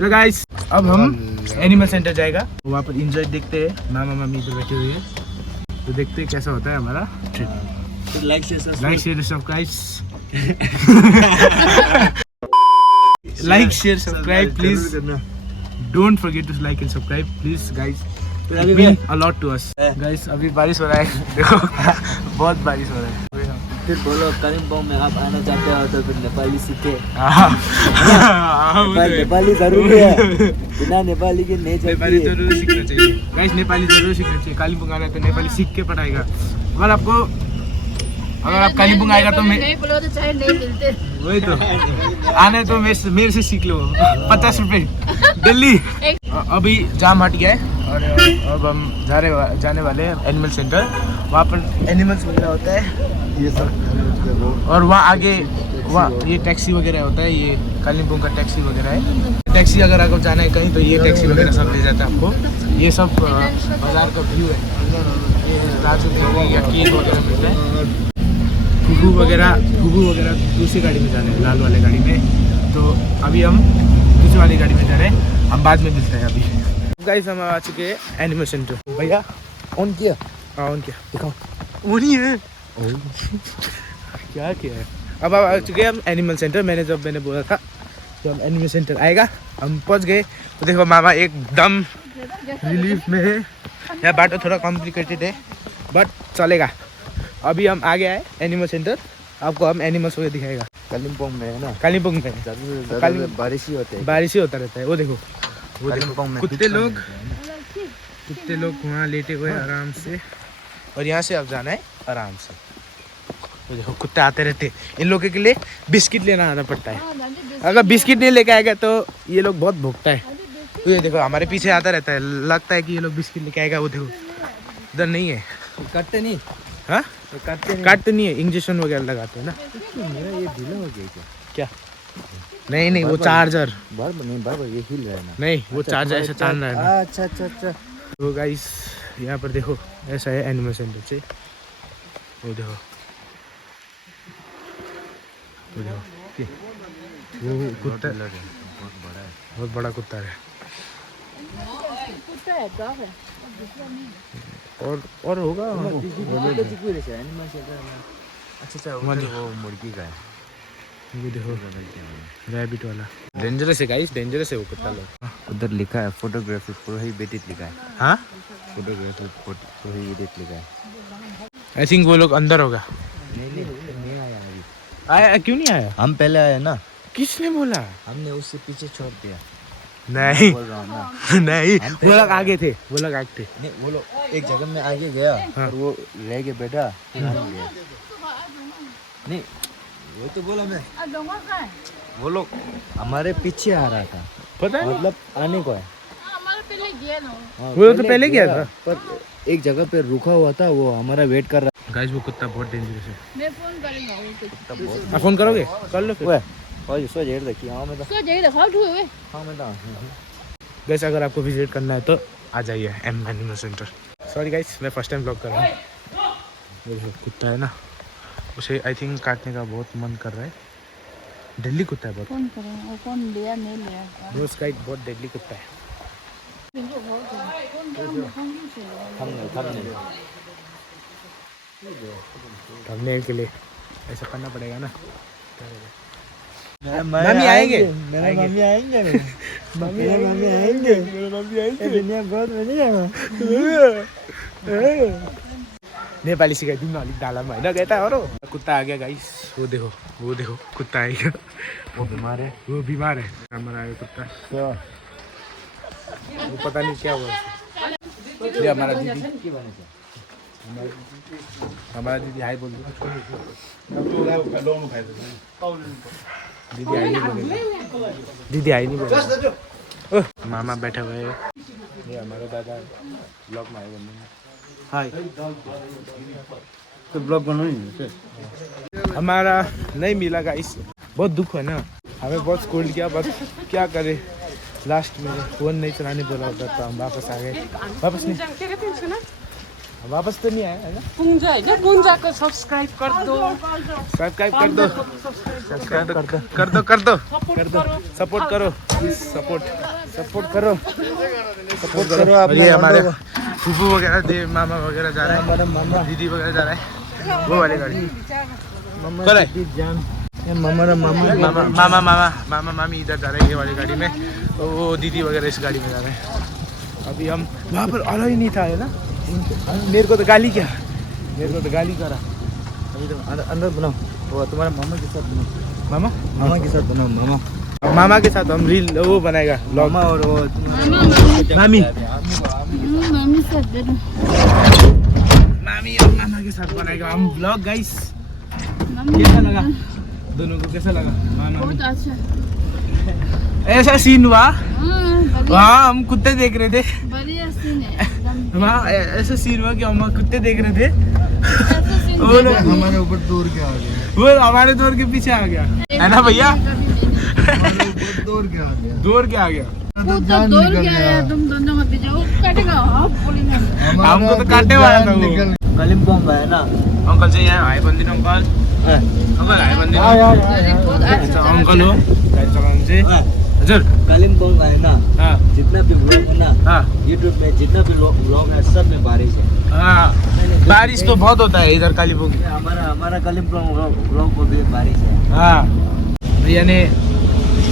Hello guys, अब हम animal centre जाएगा, वहाँ पर एंजॉय देखते हैं। मामा मामी इधर बैठे हुए हैं, तो देखते हैं कैसा होता है हमारा trip. Like share subscribe like share subscribe please, don't forget to like and subscribe please guys, it mean a lot to us. Guys अभी बारिश हो रहा है, देखो बहुत बारिश हो रहा है। फिर बोलो कालिम्पोंग में आप आना चाहते हो तो फिर नेपाली सीखे। नेपाली जरूरी है, बिना नेपाली के नहीं चलती। नेपाली जरूर सीखना चाहिए गाइस, नेपाली जरूर सीखना चाहिए। कालिम्पोंग आना है तो नेपाली सीख के पढ़ाएगा। अगर आप कालिम्पोंग आएगा तो मैं नहीं बोलो तो चाहे नहीं मिलते। वही तो आने तो मेरे से सीख लो। 50 रुपए दिल्ली। अभी जाम हट गया है और अब हम जाने वाले हैं एनिमल सेंटर। वहाँ पर एनिमल्स वगैरह होता है ये सब, और वहाँ आगे वहाँ ये टैक्सी वगैरह होता है। ये कालिम्पोंग का टैक्सी वगैरह है। टैक्सी अगर आपको जाना है कहीं तो ये टैक्सी वगैरह सब ले जाता है आपको। ये सब बाजार का व्यू है। ये राजू या केक वगैरह मिलता है। घुघू वगैरह दूसरी गाड़ी में जा रहे हैं, लाल वाले गाड़ी में। तो अभी हम दूसरी वाली गाड़ी में जा रहे हैं, हम बाद में मिलते हैं। अभी गाइस हम आ चुके हैं एनिमल सेंटर। भैया ऑन किया? हाँ ऑन किया, दिखाओ। वो नहीं है क्या किया है। अब आ चुके हैं हम एनिमल सेंटर। मैंने बोला था कि हम एनिमल सेंटर आएगा, हम पहुंच गए। तो देखो मामा एकदम रिलीफ में है। यह बात थोड़ा कॉम्प्लिकेटेड है बट चलेगा। अभी हम आ गया है एनिमल सेंटर, आपको हम एनिमल्स वगैरह दिखाएगा। कालिम्पोंग में है ना, कालिम्पोंग में बारिश ही होते हैं। बारिश ही होता रहता है। वो देखो कालिम्पोंग में कुत्ते लोग वहाँ लेटे हुए आराम से, और यहाँ से अब जाना है आराम से। वो देखो कुत्ते आते रहते हैं। इन लोगों के लिए बिस्किट लेना आना पड़ता है। अगर बिस्किट नहीं लेके आएगा तो ये लोग बहुत भूखता है। तो ये देखो हमारे पीछे आता रहता है, लगता है कि ये लोग बिस्किट लेके आएगा। वो देखो इधर नहीं है, काटते नहीं। हाँ काटते नहीं है, इंजेक्शन वगैरह लगाते हैं ना। मेरा ये ढीला हो गया क्या? नहीं वो चार्जर बार ये हिल रहा है ना। नहीं, वो चार्जर ऐसा तान रहा है ना। अच्छा। तो गाइस यहाँ पर देखो ऐसा है एनिमल सेंटर से। वो देखो वो कुत्ता बहुत बड़ा कुत्ता है। और होगा अच्छा वो मुर्गी का है। ये देखो रैबिट वाला डेंजरस है गाइस, डेंजरस है वो कुत्ता लोग। उधर लिखा है फोटोग्राफी प्रोहिबिटेड लिखा है। हाँ फोटोग्राफी प्रोहिबिटेड लिखा है। आई थिंक वो लोग अंदर होगा। नहीं आया अभी। आया क्यों नहीं आया? हम पहले आए ना। किसने बोला? हमने उससे पीछे छोड़ दिया। नहीं बोल रहा हूँ ना। नहीं वो लोग आगे थे, वो लोग आगे थे। नहीं वो लोग एक जगह में आगे गया और वो ले के बैठा गया। नहीं वो तो बोला मैं, वो लोग हमारे पीछे आ रहा था। पता है मतलब आने को है। वो तो पहले गया था, पर एक जगह पे रुका हुआ था, वो हमारा वेट कर रहा। गाइस वो कुत्ता बहुत डेंजरस है। मैं फोन करूंगा। आप फोन करोगे? कर लो फिर। सो जेड़ देखी। हाँ मैं गाइस अगर आपको विजिट करना है तो आ जाइए एनिमल सेंटर। सॉरी गाइस मैं फर्स्ट टाइम ब्लॉग कर रहा हूँ। वो देखो कुत्ता है ना, उसे आई थिंक काटने का बहुत मन कर रहा है। डेडली कुत्ता है बहुत। कौन लिया नहीं लिया? वो उसका एक बहुत डेडली कुत्ता है। थंबनेल के लिए ऐसा करना पड़ेगा ना। मम्मी आएंगे मम्मी आएंगे दुनिया बहुत नेपाली सिकाइदिउँ न अलिक डालामा होइन यता हो। कुत्ता आ गया गाइस, वो देखो कुत्ता आ गया। वो बीमार है। वो बीमार है। हमारा आया कुत्ता, वो पता नहीं क्या हुआ। ये हमारा दीदी हाय बोल दो। दीदी आई नहीं बोले। मामा बैठे हुए हैं। ये हमारे दादा ब्लॉग में आए बोलने। हाय तो ब्लॉग बनाओ। हमारा नहीं मिला गाइस, बहुत दुख है ना। हमें बहुत स्कोल्ड किया, बस क्या करें। लास्ट में फ़ोन नहीं चलाने बोला होता तो हम वापस आ गए। वापस नहीं, वापस तो नहीं आया है ना। पुंजा है क्या? पुंजा को सब्सक्राइब कर दो, सब्सक्राइब कर दो, सब्सक्राइब कर दो, सपोर्ट करो, सपोर्ट। सपोर्ट करो आप ये हमारे फूफू वगैरह थे, मामा वगैरह जा रहा है, हमारा मामा दीदी वगैरह जा रहा है वो वाली गाड़ी। मामा चले। जान ये मामा मामा मामी इधर जा रहे हैं ये वाली गाड़ी में, तो वो दीदी वगैरह इस गाड़ी में जा रहे हैं। अभी हम वहाँ पर अलाउ ही नहीं था है ना, मेरे को तो गाली करा। अभी तो अंदर बनाओ, वो तुम्हारे मामा के साथ बनाओ, मामा के साथ बनाओ। मामा के साथ हम रील वो बनाएगा व्लॉग। मामा और वो मामी मम्मी से दे दो। मामी और मामा के साथ बनाएगा हम व्लॉग गाइस। मम्मी कैसा लगा दोनों को, कैसा लगा? बहुत अच्छा। ऐसा सीन हुआ बढ़िया वहाँ, हम कुत्ते देख रहे थे बढ़िया सीन है एकदम। वहाँ ऐसा सीन हुआ कि हम कुत्ते देख रहे थे, ऐसा सीन वो लोग हमारे ऊपर दौड़ के आ गया, वो हमारे दौड़ के पीछे आ गया है ना भैया, दौड़ के आ गया। दौड़ के आ गया। वो तो दौड़ गया है, तुम दोनों मत जाओ, काटेगा आप बोलेंगे। हमको तो काटने वाला था वो। कालिम्पोंग है ना अंकल से यहाँ आए बंदी अंकल आए बंदी बहुत अच्छा अच्छा अंकल हो से हजुर। कालिम्पोंग है ना, हाँ जितना भी व्लॉग है ना हाँ यूट्यूब में, जितना भी व्लॉग है सब में बारिश है। हाँ बारिश तो बहुत होता है इधर कालीपुर। हमारा कालिम्पोंग व्लॉग को भी बारिश है। हाँ भैया ने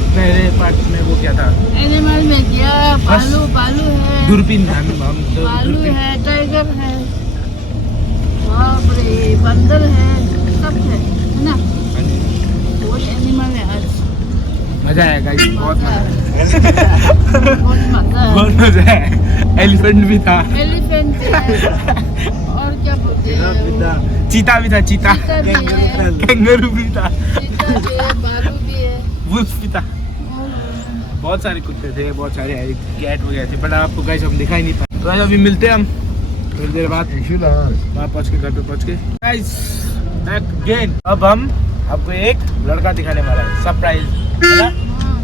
पहले पार्ट में वो क्या था, एनिमल में गया, भालू है, दूरबीन हम तो भालू दूरबीन है, टाइगर है, बाप रे बंदर है, सब है ना। बहुत एनिमल है आज। मजा आया गाइस, बहुत मजा आया। बहुत मजा है। बहुत मजा है। एलिफेंट भी था, एलिफेंट है और क्या बोलते हैं, चीता भी था, चीता चीता भी है, कैंगरू भी था, चीता भी है, भालू भी है। वुल्फ भी था। बहुत सारे कुत्ते थे, बहुत सारे कैट वगैरह थे, बट आपको गाइस हम दिखाई नहीं पाए। तो आज अभी मिलते हैं हम थोड़ी देर बाद वहाँ पहुँच के, घर पे पहुँच के गाइस बैक अगेन। अब हम आपको एक लड़का दिखाने वाला है, सरप्राइज है ना,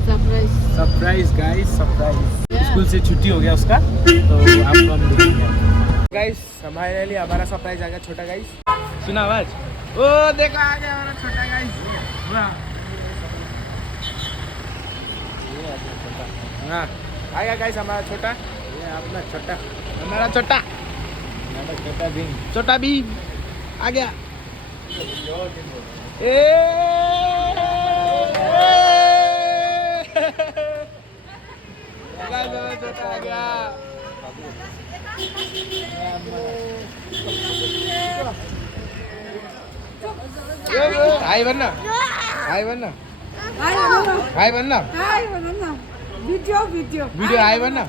surprise surprise guys, surprise. School से छुट्टी हो गया उसका, तो आपको हम दिखाएंगे गाइस। हमारे हमारा सरप्राइज आ गया, छोटा गाइस। सुना आवाज? ओ देखा आ गया हमारा छोटा गाइस। वाह हाँ आएगा गाइस हमारा छोटा, ये अपना छोटा, हमारा छोटा भीम, छोटा भीम आ गया। छोटा आ गया। हाय बनना, हाय बनना, हाय बनना, वीडियो वीडियो हाय बनना।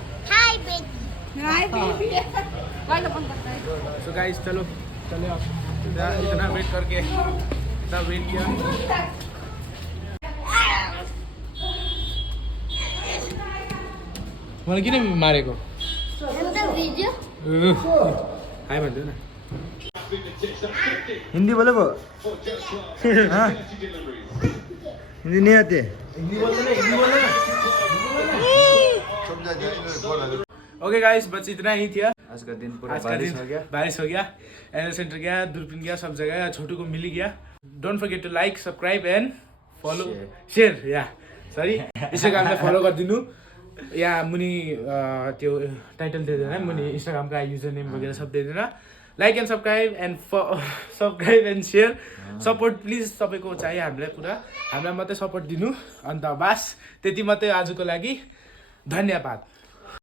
तो गाइस चलो चले आप, इतना वेट करके, इतना वेट किया। मतलब किन मारेको? हाय भनिदियो न। हिंदी बोलेको? हाँ? हिंदी नहीं आते? ओके गाइस बस इतना ही था आज का दिन पूरा आज का बारिश दिन। हो गया। बारिश हो गया, एनिमल सेंटर गया, दूरबीन गया, सब जगह, छोटू को मिल ही गया। Don't forget to like, subscribe and follow, share या सरी इन्स्टाग्रामलाई फलो गरिदिनु। यहाँ मुनि त्यो टाइटल दिँदैन, मुनि इन्स्टाग्रामको युजर नेम वगैरह सब दिँदैन। Like and subscribe and share. Support please तपाईँको चाहियो हामीलाई पुरा, हामीलाई मात्रै सपोर्ट दिनु। अन्त बास त्यति मात्रै आजको लागि, धन्यवाद।